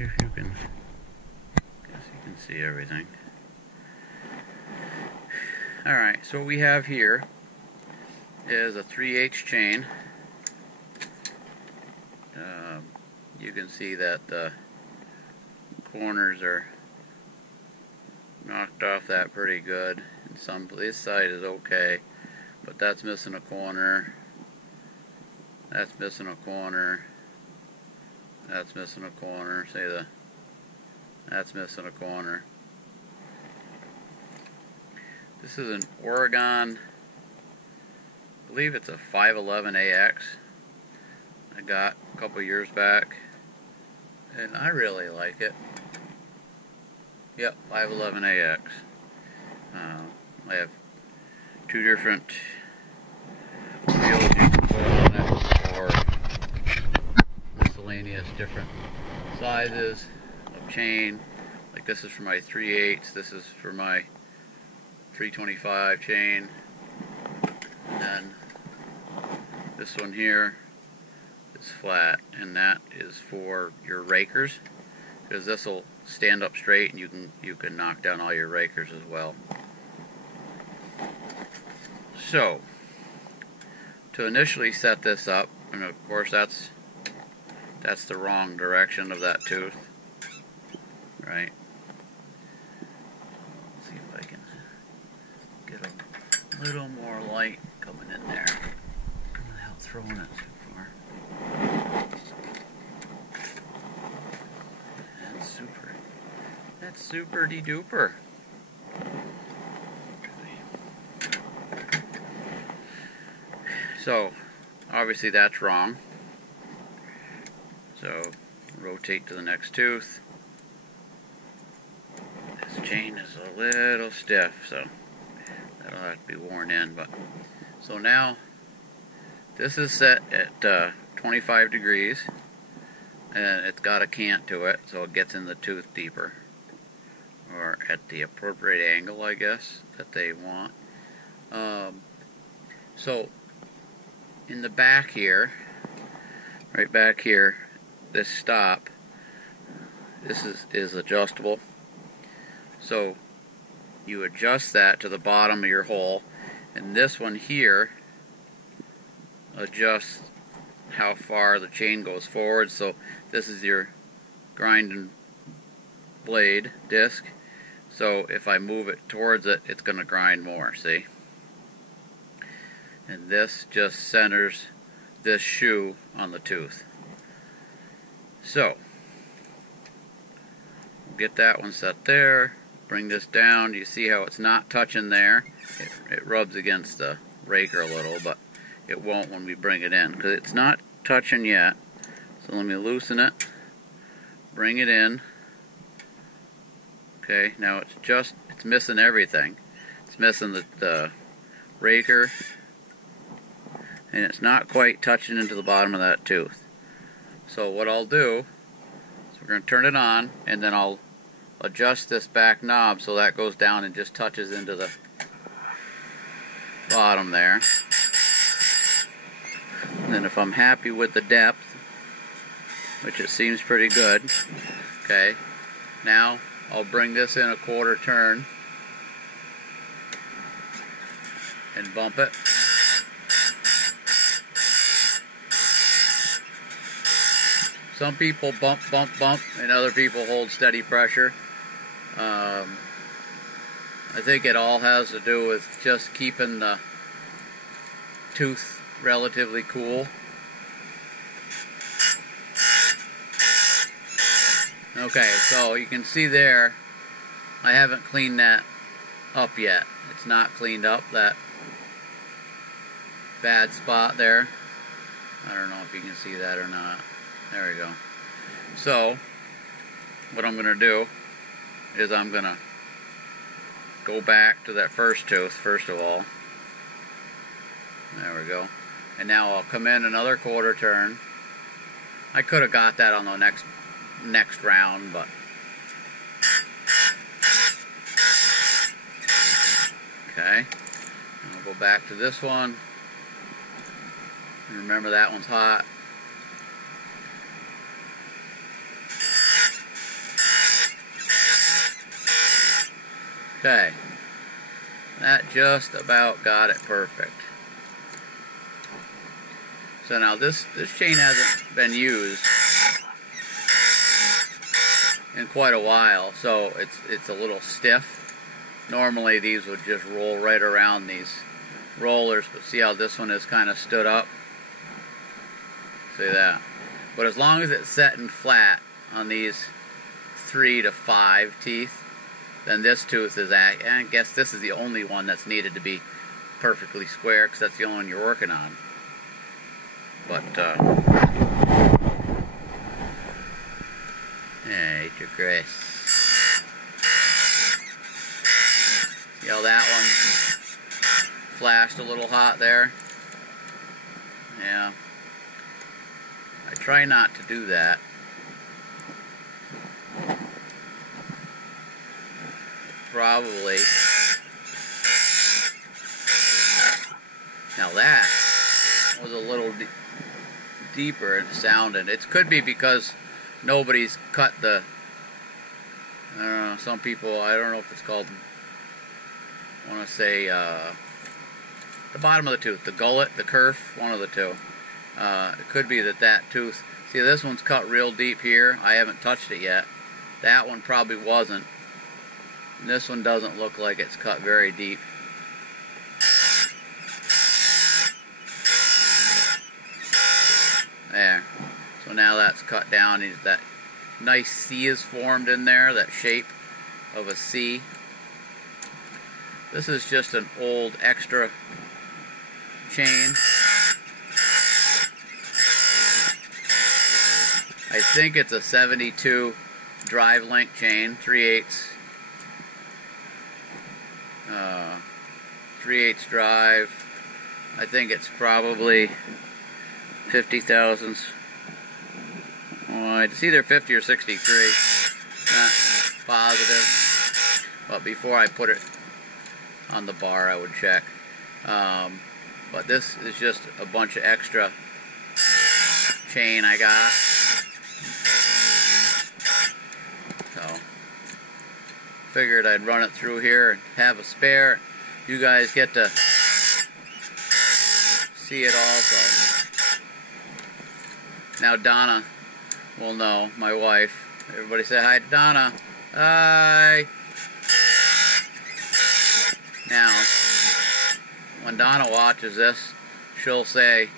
if you can, guess you can see everything. Alright, so what we have here is a 3/8 chain. You can see that the corners are knocked off that pretty good. And this side is okay, but that's missing a corner. That's missing a corner. That's missing a corner. That's missing a corner. This is an Oregon, I believe it's a 511AX I got a couple years back, and I really like it. Yep, 511AX. I have two different wheels you can put on it for miscellaneous different sizes of chain. Like this is for my 3/8, this is for my 325 chain, and then this one here is flat, and that is for your rakers, because this will stand up straight and you can knock down all your rakers as well. So to initially set this up, and of course that's the wrong direction of that tooth, right? Let's see if I can get a little more light coming in there without throwing it too far. That's super de duper. So obviously that's wrong. So rotate to the next tooth. This chain is a little stiff, so that'll have to be worn in. But so now this is set at 25 degrees, and it's got a cant to it, so it gets in the tooth deeper, or at the appropriate angle, I guess, that they want. So in the back here, right back here, this stop, this is adjustable. So you adjust that to the bottom of your hole, and this one here adjusts how far the chain goes forward. So this is your grinding blade disc. So if I move it towards it, it's going to grind more, see? And this just centers this shoe on the tooth. So we'll get that one set there. Bring this down. You see how it's not touching there? It rubs against the raker a little, but it won't when we bring it in, because it's not touching yet. So let me loosen it, bring it in. Okay, now it's missing everything. It's missing the raker, and it's not quite touching into the bottom of that tooth. So what I'll do is we're going to turn it on, and then I'll adjust this back knob so that goes down and just touches into the bottom there. And then if I'm happy with the depth, which it seems pretty good, okay, now I'll bring this in a quarter turn and bump it. Some people bump, bump, bump, and other people hold steady pressure. I think it all has to do with just keeping the tooth relatively cool. Okay, so you can see there, I haven't cleaned that up yet. It's not cleaned up, that bad spot there. I don't know if you can see that or not. There we go. So what I'm going to do is I'm going to go back to that first tooth first of all. There we go. And now I'll come in another quarter turn. I could have got that on the next round, but okay. And I'll go back to this one. And remember, that one's hot. Okay, that just about got it perfect. So now this chain hasn't been used in quite a while, so it's a little stiff. Normally these would just roll right around these rollers, but see how this one is kind of stood up? See that? But as long as it's setting flat on these 3 to 5 teeth, then this tooth is and I guess this is the only one that's needed to be perfectly square, because that's the only one you're working on. But hey, your grace. See how that one flashed a little hot there? Yeah. I try not to do that. Probably. Now that was a little deeper in sounding. It could be because nobody's cut the, I don't know, some people, I don't know if it's called, I want to say the bottom of the tooth, the gullet, the kerf, one of the two. It could be that tooth, see this one's cut real deep here, I haven't touched it yet. That one probably wasn't. And this one doesn't look like it's cut very deep. There. So now that's cut down. That nice C is formed in there, that shape of a C. This is just an old extra chain. I think it's a 72 drive link chain, 3/8. 3/8 drive. I think it's probably 50 thousandths. Oh, it's either 50 or 63. Not positive. But before I put it on the bar, I would check. But this is just a bunch of extra chain I got. So, figured I'd run it through here and have a spare. You guys get to see it also. Now Donna will know, my wife. Everybody say hi to Donna. Hi. Now, when Donna watches this, she'll say,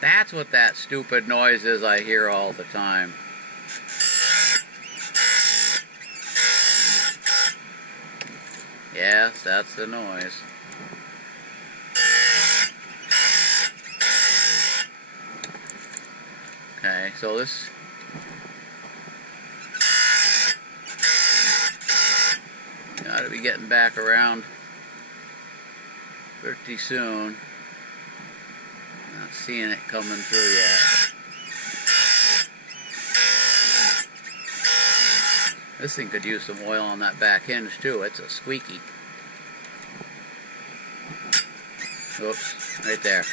"That's what that stupid noise is I hear all the time." Yes, that's the noise. Okay, so this got to be getting back around pretty soon. Not seeing it coming through yet. This thing could use some oil on that back hinge too. It's a squeaky. Oops, right there.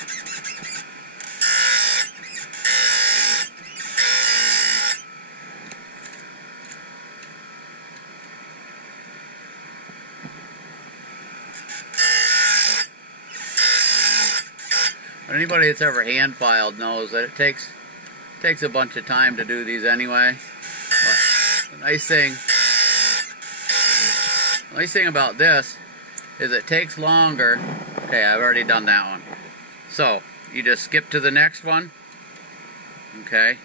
Anybody that's ever hand filed knows that it takes a bunch of time to do these anyway. But the nice thing about this is it takes longer. Okay, I've already done that one. So you just skip to the next one. Okay,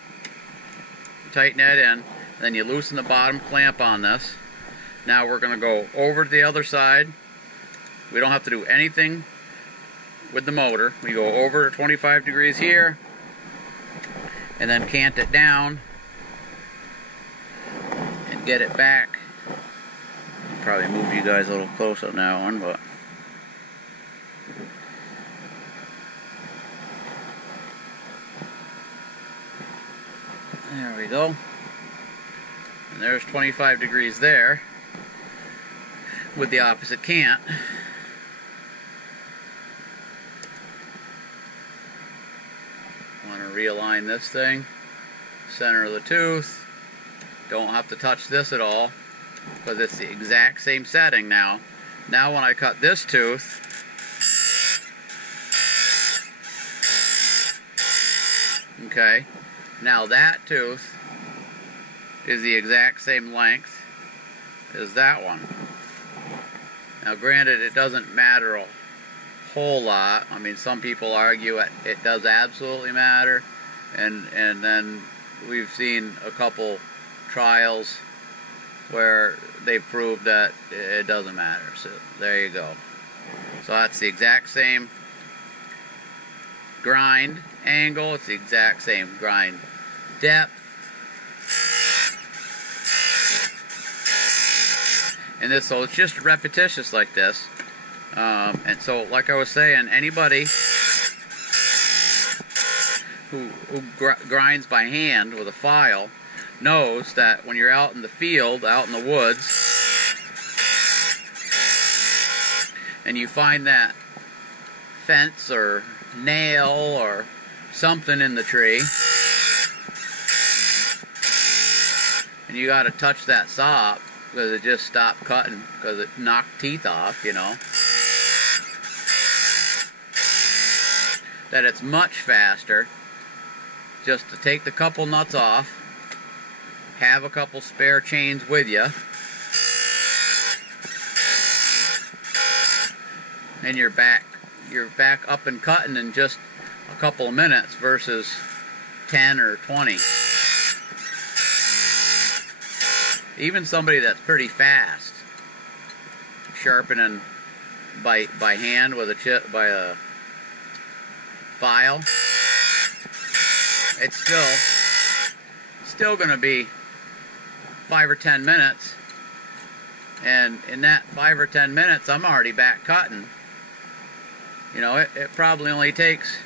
tighten that in, then you loosen the bottom clamp on this. Now we're going to go over to the other side. We don't have to do anything with the motor. We go over 25 degrees here and then cant it down and get it back. Probably move you guys a little close on that one, but there we go. And there's 25 degrees there with the opposite cant. Want to realign this thing, center of the tooth. Don't have to touch this at all because it's the exact same setting now. Now when I cut this tooth, okay, now that tooth is the exact same length as that one. Now granted, it doesn't matter a whole lot. I mean, some people argue it does absolutely matter, and then we've seen a couple trials where they proved that it doesn't matter. So there you go. So that's the exact same grind angle, it's the exact same grind depth. And this, so it's just repetitious like this. And so, like I was saying, anybody who grinds by hand with a file knows that when you're out in the field, out in the woods, and you find that fence or nail or something in the tree, and you got to touch that saw because it just stopped cutting because it knocked teeth off, you know, that it's much faster just to take the couple nuts off, have a couple spare chains with you, and you're back up and cutting in just a couple of minutes versus 10 or 20. Even somebody that's pretty fast sharpening by hand with a file, it's still going to be 5 or 10 minutes, and in that 5 or 10 minutes I'm already back cutting. You know, it probably only takes,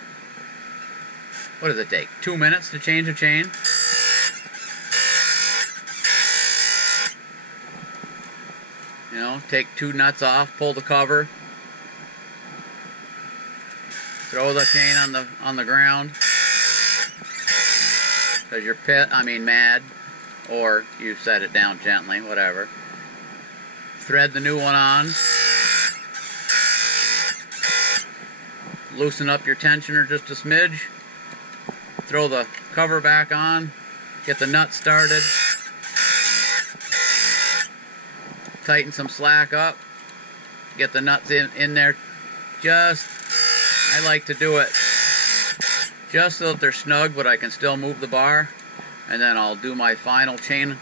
what does it take, 2 minutes to change a chain? You know, take 2 nuts off, pull the cover, throw the chain on the ground because you're mad, or you set it down gently, whatever. Thread the new one on, loosen up your tensioner just a smidge, throw the cover back on, get the nut started, tighten some slack up, get the nuts in there. I like to do it just so that they're snug, but I can still move the bar, and then I'll do my final chain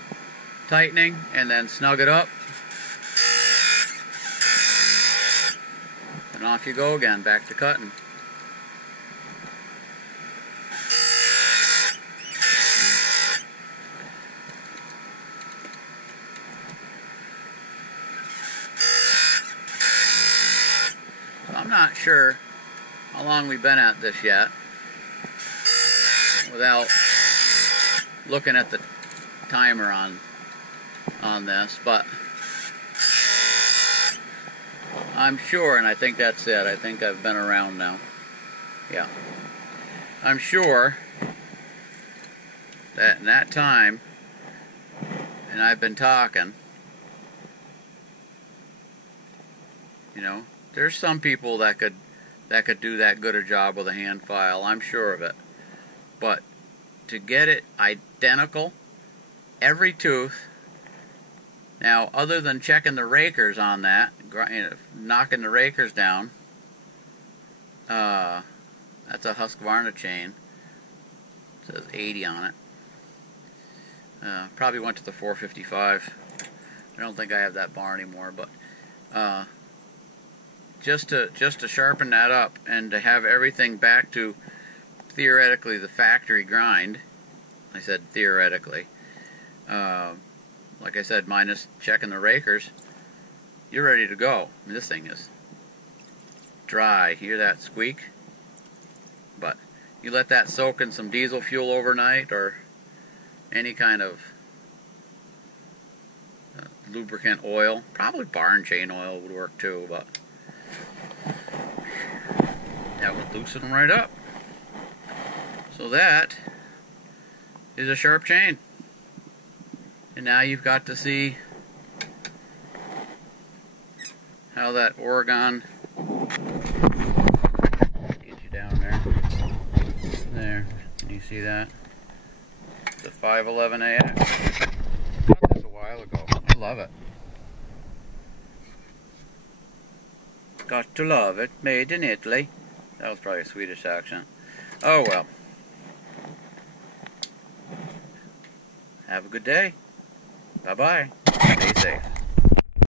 tightening and then snug it up, and off you go again, back to cutting. I'm not sure how long we've been at this yet without looking at the timer on this, but I'm sure, and I think that's it. I think I've been around now. Yeah. I'm sure that in that time, and I've been talking, you know, there's some people that could do that good a job with a hand file. I'm sure of it. But to get it identical, every tooth. Now, other than checking the rakers on that, knocking the rakers down, that's a Husqvarna chain. It says 80 on it. Probably went to the 455. I don't think I have that bar anymore, but just to sharpen that up and to have everything back to theoretically the factory grind. I said theoretically. Like I said, minus checking the rakers, you're ready to go. I mean, this thing is dry. Hear that squeak? But you let that soak in some diesel fuel overnight, or any kind of lubricant oil. Probably barn chain oil would work too, but that would loosen them right up. So that is a sharp chain. And now you've got to see how how that Oregon gets you down there. There, can you see that? The 511AX. Got this a while ago. I love it. Got to love it. Made in Italy. That was probably a Swedish accent. Oh well. Have a good day. Bye-bye. Stay safe.